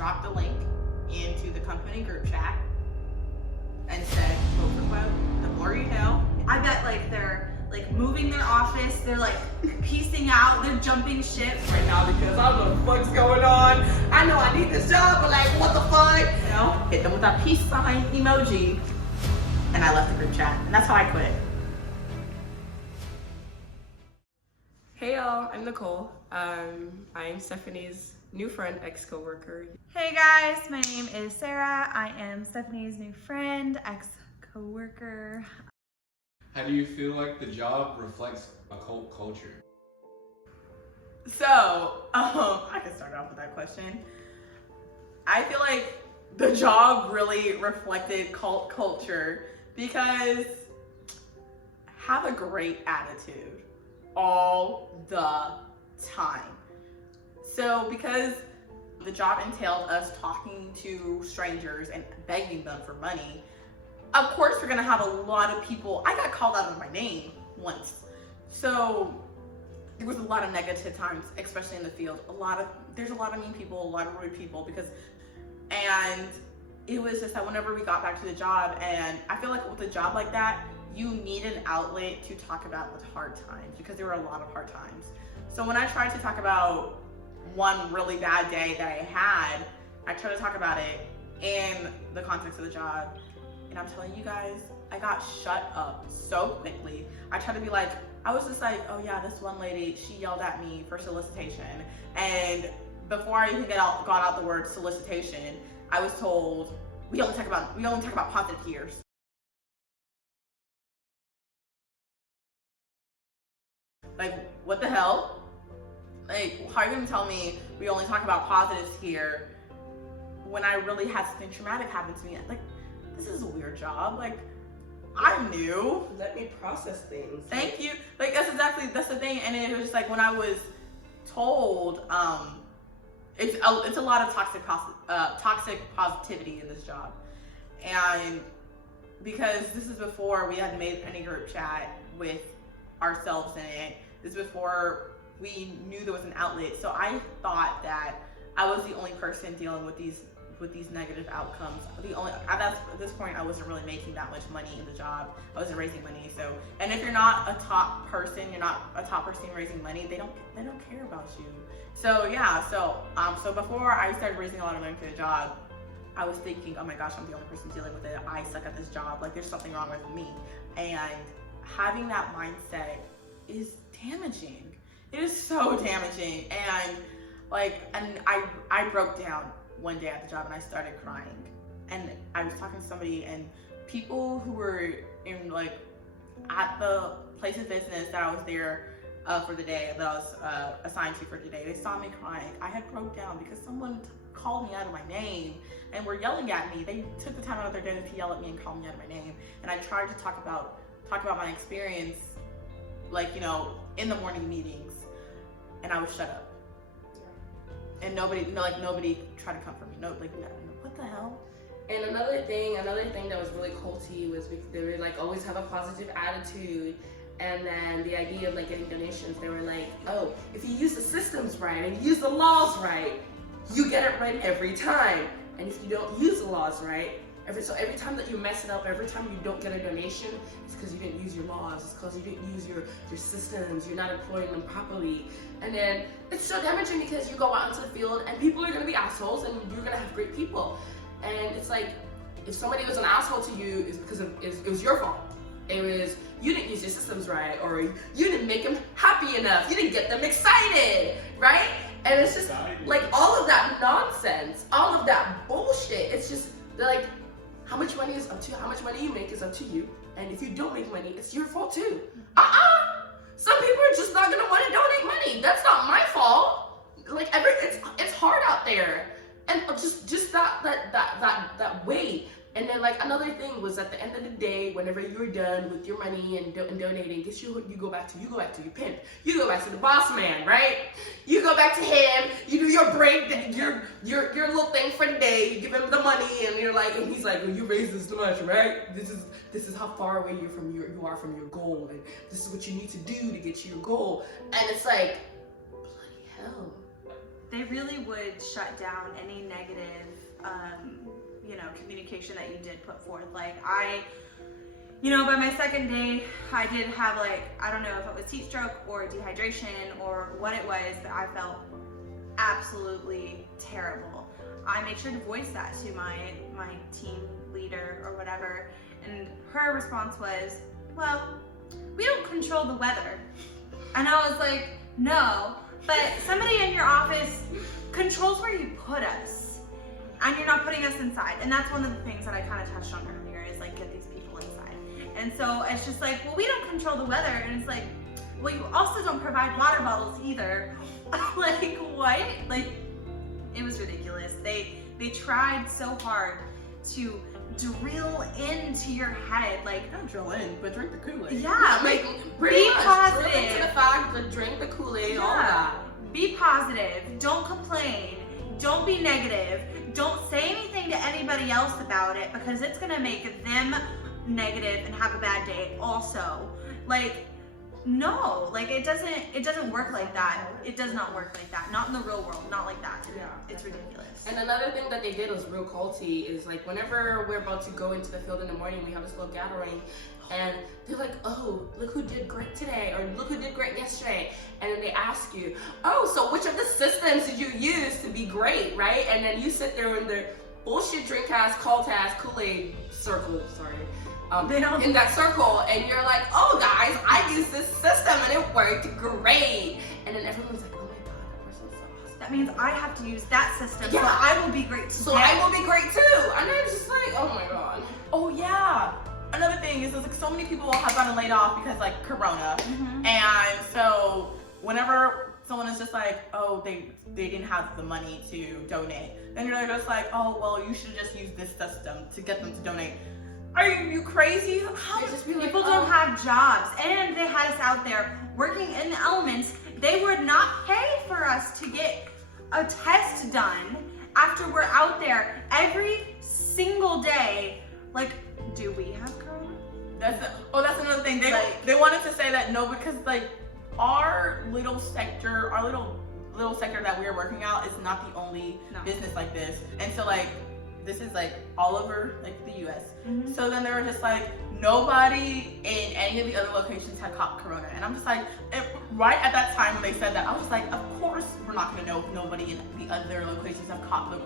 dropped the link into the company group chat and said, vote for quote, the blurry hell. I bet like they're like moving their office, they're like piecing out, they're jumping ship right now because I don't know what the fuck's going on. I know I need this job, but like what the fuck? You know, hit them with that peace sign emoji, and I left the group chat, and that's how I quit. Hey y'all, I'm Nicole. I'm Stephanie's new friend, ex-coworker. Hey guys, my name is Sarah. I am Stephanie's new friend, ex-coworker. How do you feel like the job reflects a cult culture? So, I can start off with that question. I feel like the job really reflected cult culture because have a great attitude all the time. So because the job entailed us talking to strangers and begging them for money, of course we're gonna have a lot of people. I got called out of my name once. So there was a lot of negative times, especially in the field. There's a lot of mean people, a lot of rude people and it was just that whenever we got back to the job, and I feel like with a job like that, you need an outlet to talk about the hard times because there were a lot of hard times. So when I tried to talk about one really bad day that I had, I tried to talk about it in the context of the job. And I'm telling you guys, I got shut up so quickly. I tried to be like, I was just like, oh yeah, this one lady, she yelled at me for solicitation. And before I even got out the word solicitation, I was told, we only talk about positive peers. Like, what the hell? Like, how are you gonna tell me we only talk about positives here when I really had something traumatic happen to me? Like, this is a weird job. Like, I'm new. Let me process things. Thank you. Like, that's the thing. And it was just like when I was told, it's a lot of toxic positivity in this job. And because this is before we had made any group chat with ourselves in it, this is before we knew there was an outlet. So I thought that I was the only person dealing with these negative outcomes. At this point, I wasn't really making that much money in the job. I wasn't raising money. So, and if you're not a top person, raising money, they don't care about you. So yeah, so before I started raising a lot of money for the job, I was thinking, oh my gosh, I'm the only person dealing with it. I suck at this job. Like, there's something wrong with me. And having that mindset is damaging. It is so damaging. And I broke down one day at the job and I started crying. And I was talking to somebody, and people who were in like at the place of business that I was there for the day, that I was assigned to for today, they saw me crying. I had broke down because someone called me out of my name and were yelling at me. They took the time out of their day to yell at me and call me out of my name. And I tried to talk about my experience, like, you know, in the morning meetings, and I was shut up. And nobody tried to comfort me. No, what the hell? And another thing that was really culty was they were like always have a positive attitude. And then the idea of like getting donations, they were like, oh, if you use the systems right and you use the laws right, you get it right every time. And if you don't use the laws right, every time that you mess it up, every time you don't get a donation, it's because you didn't use your laws, it's because you didn't use your systems, you're not employing them properly. And then it's so damaging because you go out into the field and people are gonna be assholes and you're gonna have great people. And it's like, if somebody was an asshole to you, it's because it was your fault. It was, you didn't use your systems right, or you didn't make them happy enough, you didn't get them excited, right? And it's just like all of that nonsense, all of that bullshit. It's just, they're like, how much money is up to you? How much money you make is up to you. And if you don't make money, it's your fault too. Some people are just not gonna want to donate money. That's not my fault. Like it's hard out there. And just that way. And then like another thing was at the end of the day, whenever you're done with your money and donating, guess you go back to your pimp. You go back to the boss man, right? You go back to him. You do your break, your little thing for the day. You give him the money, and he's like, well, you raised this much, right? This is how far away you are from your goal, and this is what you need to do to get to your goal. And it's like, bloody hell. they really would shut down any negative, communication that you did put forth. Like by my second day, I did have I don't know if it was heat stroke or dehydration or what it was, but I felt absolutely terrible. I made sure to voice that to my team leader or whatever, and her response was, well, we don't control the weather. And I was like, no, but somebody in your office controls where you put us, and you're not putting us inside. And that's one of the things that I kind of touched on earlier, is get these people inside. And so it's just well, we don't control the weather. And it's well, you also don't provide water bottles either. What? It was ridiculous. They tried so hard to drill into your head, not drill in, but drink the Kool-Aid. Yeah, pretty be much. positive. Drill into the fact that drink the Kool-Aid, all that. Be positive. Don't complain. Don't be negative. Don't say anything to anybody else about it, because it's gonna make them negative and have a bad day also. No, it doesn't work like that. It does not work like that. Not in the real world. Not like that. Yeah, it's ridiculous. And another thing that they did was real culty is whenever we're about to go into the field in the morning, we have this little gathering, and they're like, oh, look who did great today, or look who did great yesterday. And then they ask you, oh, so which of the systems did you use to be great, right? And then you sit there in the bullshit drink ass, cult ass, Kool-Aid circle, in that circle, and you're like, oh guys, I used this system and it worked great. And then everyone's like, oh my god, that person's so awesome. That means I have to use that system, Yeah. so I will be great today. So I will be great too. And it's just oh my god. Oh yeah. Another thing is so many people have gotten laid off because Corona. Mm-hmm. And so whenever someone is just oh, they didn't have the money to donate, then you're just oh, well, you should just use this system to get them to donate. Are you crazy? How People don't have jobs, and they had us out there working in the elements. They would not pay for us to get a test done after we're out there every single day. Do we have corona? That's another thing. They wanted to say that no, because our little sector that we're working out is not the only business like this, and so this is all over the US. Mm-hmm. So then they were just nobody in any of the other locations had caught corona, and I'm just right at that time when they said that, I was just of course we're not gonna know if nobody in the other locations have caught the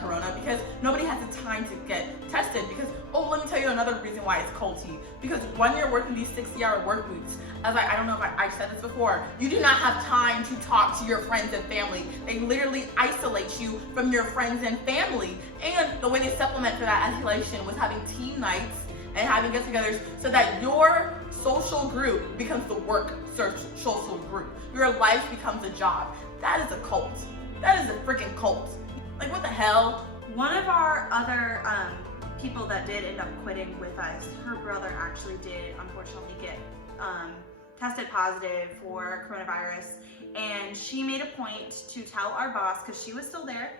corona, because nobody has the time to get tested. Because let me tell you another reason why it's culty. Because when you're working these 60-hour work weeks, I don't know if I've said this before, you do not have time to talk to your friends and family. They literally isolate you from your friends and family. And the way they supplement for that isolation was having team nights and having get-togethers, so that your social group becomes the work social group. Your life becomes a job. That is a cult. That is a freaking cult. What the hell? One of our other people that did end up quitting with us, her brother actually did unfortunately get tested positive for coronavirus, and she made a point to tell our boss, because she was still there,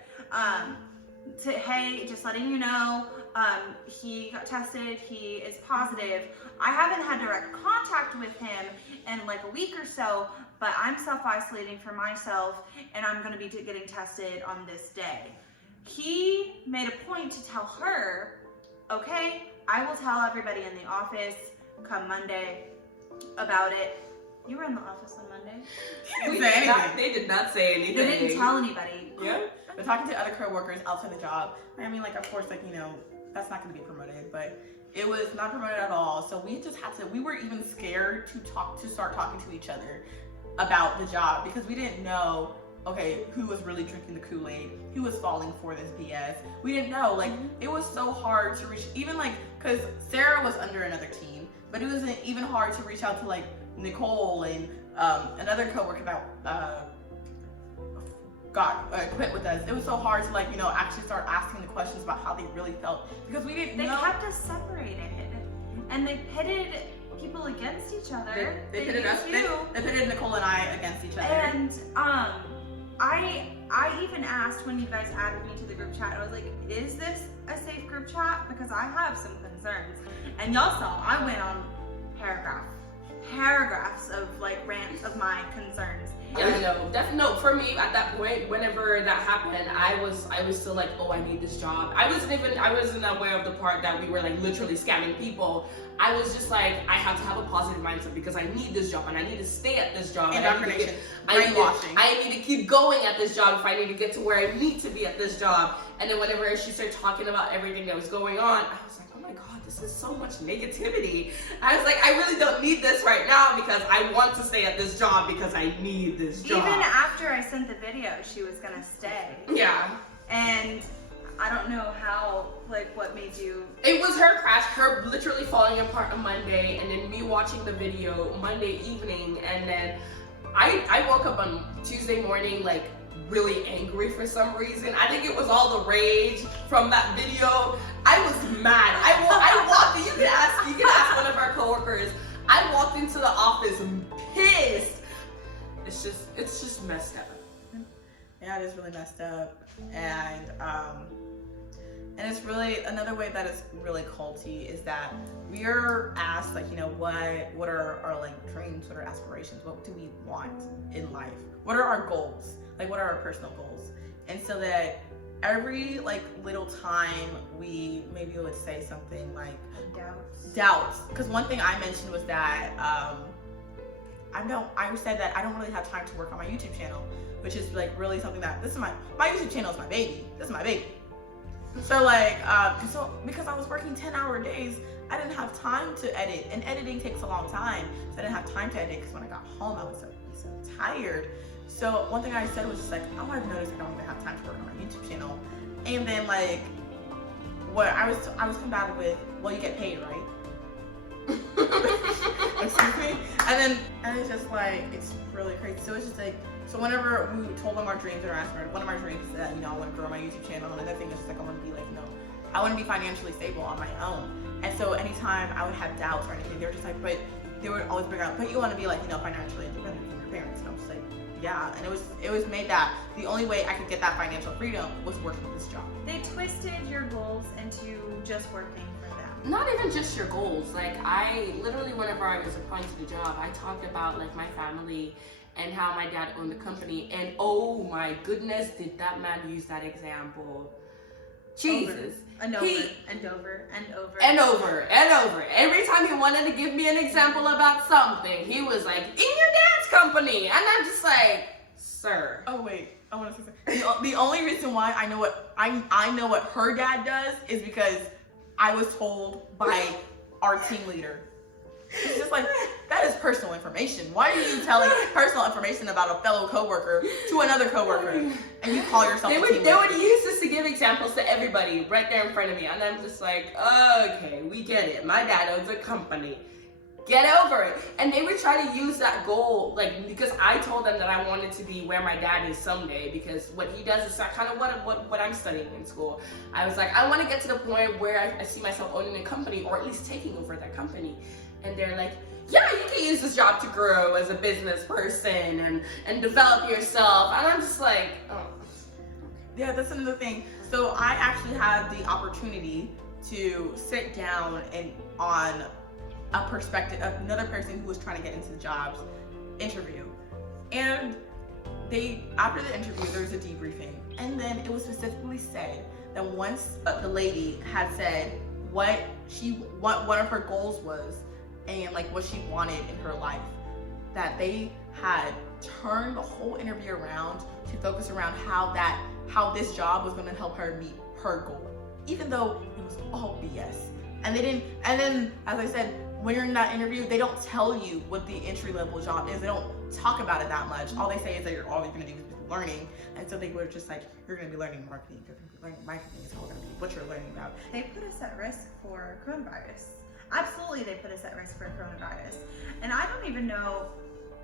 hey, just letting you know, he got tested, he is positive. I haven't had direct contact with him in a week or so, but I'm self-isolating for myself, and I'm going to be getting tested on this day. He made a point to tell her, okay, I will tell everybody in the office come Monday about it. You were in the office on Monday. They did not say anything. They didn't tell anybody. Yeah. But talking to other coworkers outside the job, of course, that's not going to be promoted, but it was not promoted at all. So we were even scared to start talking to each other about the job, because we didn't know, okay, who was really drinking the Kool-Aid, who was falling for this BS. We didn't know. It was so hard to reach, even because Sarah was under another team, but it was even hard to reach out to Nicole and another coworker that quit with us. It was so hard to actually start asking the questions about how they really felt, because we didn't know. They kept us separated, and they pitted people against each other. They pitted Nicole and I against each other. And I even asked when you guys added me to the group chat, I was like, is this a safe group chat? Because I have some concerns. And y'all saw, I went on paragraphs of rants of my concerns. Yeah, no, definitely. No, for me at that point, whenever that happened, I was still like, oh, I need this job. I wasn't aware of the part that we were like literally scamming people. I was just like, I have to have a positive mindset because I need this job and I need to stay at this job. Indoctrination, brainwashing. I need to keep going at this job if I need to get to where I need to be at this job. And then whenever she started talking about everything that was going on, I was like, oh my God, this is so much negativity. I was like, I really don't need this right now because I want to stay at this job because I need this job. Even after I sent the video, she was gonna stay. Yeah. And I don't know how, like, what made you... It was her crash, her literally falling apart on Monday, and then me watching the video Monday evening, and then I woke up on Tuesday morning, like, really angry for some reason. I think it was all the rage from that video. I was mad. I walked in, you can ask one of our coworkers. I walked into the office pissed. It's just messed up. Yeah, it is really messed up. And it's really, another way that it's really culty is that we are asked, like, you know, what are our like dreams, what are aspirations, what do we want in life? What are our goals? Like, what are our personal goals? And so that every like little time we maybe would say something like doubts. Because one thing I mentioned was that I said that I don't really have time to work on my YouTube channel, which is like really something that my YouTube channel is my baby. This is my baby. So like, because I was working 10-hour days, I didn't have time to edit, and editing takes a long time. So I didn't have time to edit because when I got home, I was so tired. So one thing I said was just like, oh, I've noticed I don't even have time to work on my YouTube channel. And then like, what I was combative with, well, you get paid, right? Excuse me? And it's just like, it's really crazy. So it's just like, so whenever we told them our dreams and our aspirations, one of my dreams is that, you know, I want to grow my YouTube channel, and another thing is just like, I want to be like, you know, I want to be financially stable on my own. And so anytime I would have doubts or anything, they were just like, but they would always bring up, but you want to be like, you know, financially independent from your parents. And I was just like, yeah. And it was made that the only way I could get that financial freedom was working this job. They twisted your goals into just working for them. Not even just your goals. Like, I literally, whenever I was applying to the job, I talked about like my family and how my dad owned the company, and oh my goodness, did that man use that example? Jesus. Over. Every time he wanted to give me an example about something, he was like, in your dad's company. And I'm just like, sir. Oh wait, I want to say something. The only reason why I know what her dad does is because I was told by our team leader. It's just like, that is personal information. Why are you telling personal information about a fellow coworker to another coworker, and you call yourself a team leader? They would use this to give examples to everybody right there in front of me, and I'm just like, okay, we get it. My dad owns a company. Get over it. And they would try to use that goal, like, because I told them that I wanted to be where my dad is someday, because what he does is kind of what I'm studying in school. I was like, I want to get to the point where I see myself owning a company, or at least taking over that company. And they're like, yeah, you can use this job to grow as a business person and develop yourself. And I'm just like, oh. Yeah, that's another thing. So I actually had the opportunity to sit down and on a perspective of another person who was trying to get into the jobs interview. And after the interview, there was a debriefing. And then it was specifically said that once the lady had said what one of her goals was, and like what she wanted in her life, that they had turned the whole interview around to focus around how this job was going to help her meet her goal, even though it was all BS. And then as I said, when you're in that interview, they don't tell you what the entry-level job is. They don't talk about it that much. All they say is that all you're going to do is learning. And so they were just like, you're going to be learning marketing, you're going to be learning marketing is all going to be what you're learning about. They put us at risk for coronavirus. Absolutely, they put us at risk for coronavirus. And I don't even know,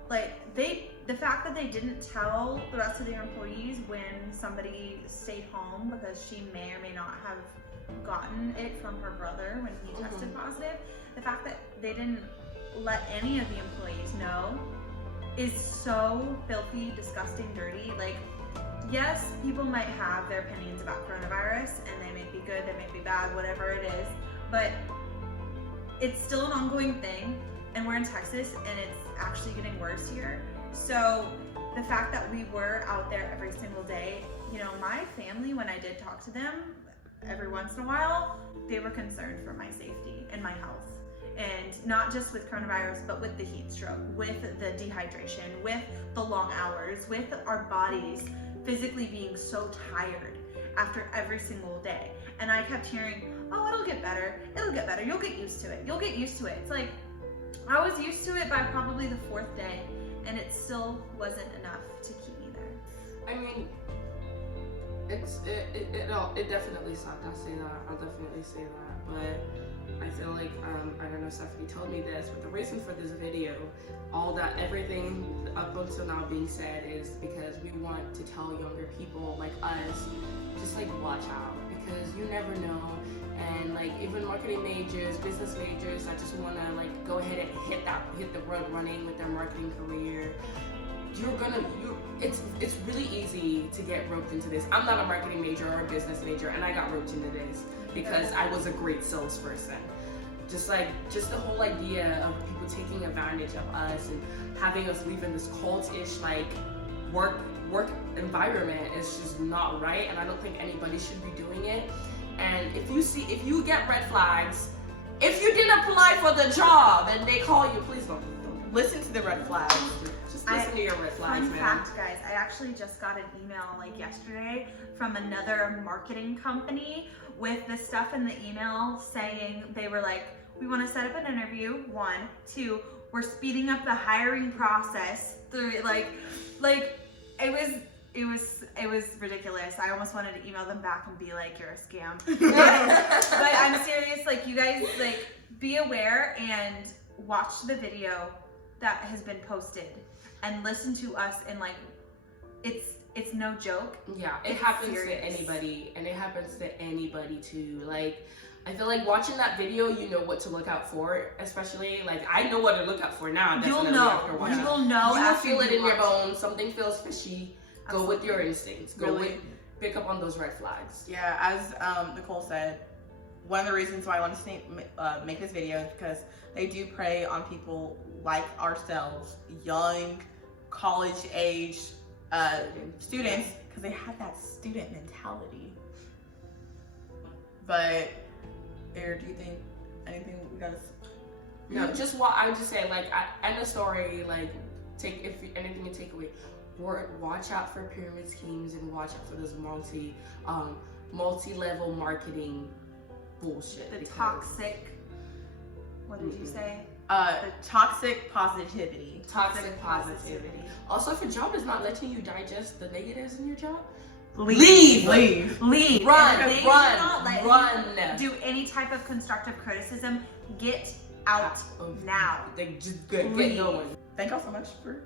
like, the fact that they didn't tell the rest of their employees when somebody stayed home because she may or may not have gotten it from her brother when he tested positive, the fact that they didn't let any of the employees know is so filthy, disgusting, dirty. Like, yes, people might have their opinions about coronavirus, and they may be good, they may be bad, whatever it is, but it's still an ongoing thing, and we're in Texas, and it's actually getting worse here. So the fact that we were out there every single day, you know, my family, when I did talk to them every once in a while, they were concerned for my safety and my health. And not just with coronavirus, but with the heat stroke, with the dehydration, with the long hours, with our bodies physically being so tired after every single day. And I kept hearing, oh, it'll get better, you'll get used to it, It's like, I was used to it by probably the 4th day, and it still wasn't enough to keep me there. I mean, it definitely sucked. I'll definitely say that, but I feel like, I don't know if Stephanie told me this, but the reason for this video, everything up until now being said, is because we want to tell younger people like us, just like watch out, because you never know. And like even marketing majors, business majors that just want to like go ahead and hit the road running with their marketing career, it's really easy to get roped into this. I'm not a marketing major or a business major, and I got roped into this because I was a great salesperson. Just the whole idea of people taking advantage of us and having us live in this cultish like work environment is just not right, and I don't think anybody should be doing it. And if you get red flags, if you didn't apply for the job and they call you, please don't Listen to the red flags. Just listen to your red flags, Fun fact, guys, I actually just got an email like yesterday from another marketing company with the stuff in the email saying they were like, we want to set up an interview, 1, 2, we're speeding up the hiring process, 3, like it was ridiculous. I almost wanted to email them back and be like, you're a scam. But I'm serious, like you guys, like be aware and watch the video that has been posted and listen to us, and like it's no joke. Yeah, it happens to anybody, and it happens to anybody too. Like I feel like watching that video, you know what to look out for. Especially like I know what to look out for now. You'll know. After watching. You will know. You will after feel it in your watch. bones. Something feels fishy. Go with your instincts. Pick up on those red flags. Yeah, as Nicole said, one of the reasons why I wanted to make this video is because they do prey on people like ourselves, young, college-age students, because they have that student mentality. But, Air, do you think anything we gotta? No, just what I would just say, like, end of story. Like, if anything to take away. Watch out for pyramid schemes and watch out for this multi-level marketing bullshit. The toxic. What did you say? Toxic positivity. Toxic positivity. Also, if your job is not letting you digest the negatives in your job, Leave. Run. Do any type of constructive criticism. Get out now. Just get going. Thank y'all so much for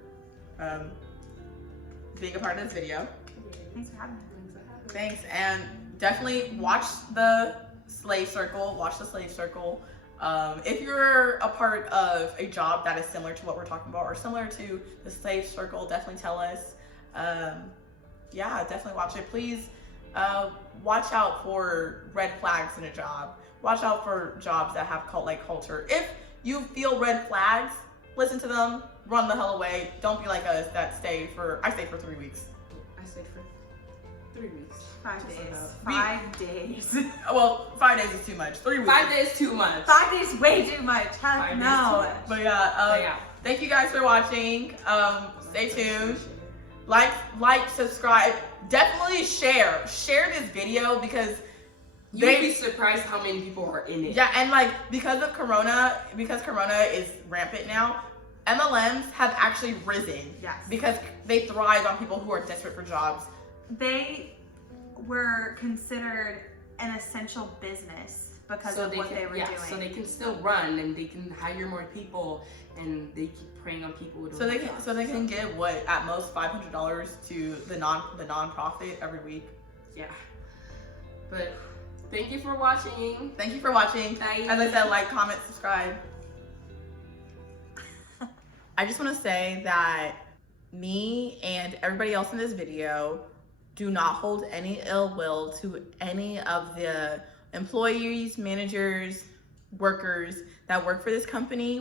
being a part of this video. Thanks for having me. Thanks, and definitely watch the Slave Circle. If you're a part of a job that is similar to what we're talking about or similar to the Slave Circle, definitely tell us. Yeah, definitely watch it. Please watch out for red flags in a job. Watch out for jobs that have cult-like culture. If you feel red flags, listen to them, run the hell away. Don't be like us that I stayed for 3 weeks. I stayed for 3 weeks. 5 days. 5 days. Well, 5 days is too much. 3 weeks. 5 days too much. 5 days way too much. Heck no. But yeah, thank you guys for watching. Stay tuned. Like, subscribe. Definitely share this video because you'd be surprised how many people are in it. Yeah, and like because Corona is rampant now, MLMs have actually risen. Yes. Because they thrive on people who are desperate for jobs. They were considered an essential business because of what they were doing. So they can still run and they can hire more people, and they keep preying on people with. So they can give what at most $500 to the nonprofit every week. Yeah. But thank you for watching. Bye. As I said, like, comment, subscribe. I just want to say that me and everybody else in this video do not hold any ill will to any of the employees, managers, workers that work for this company.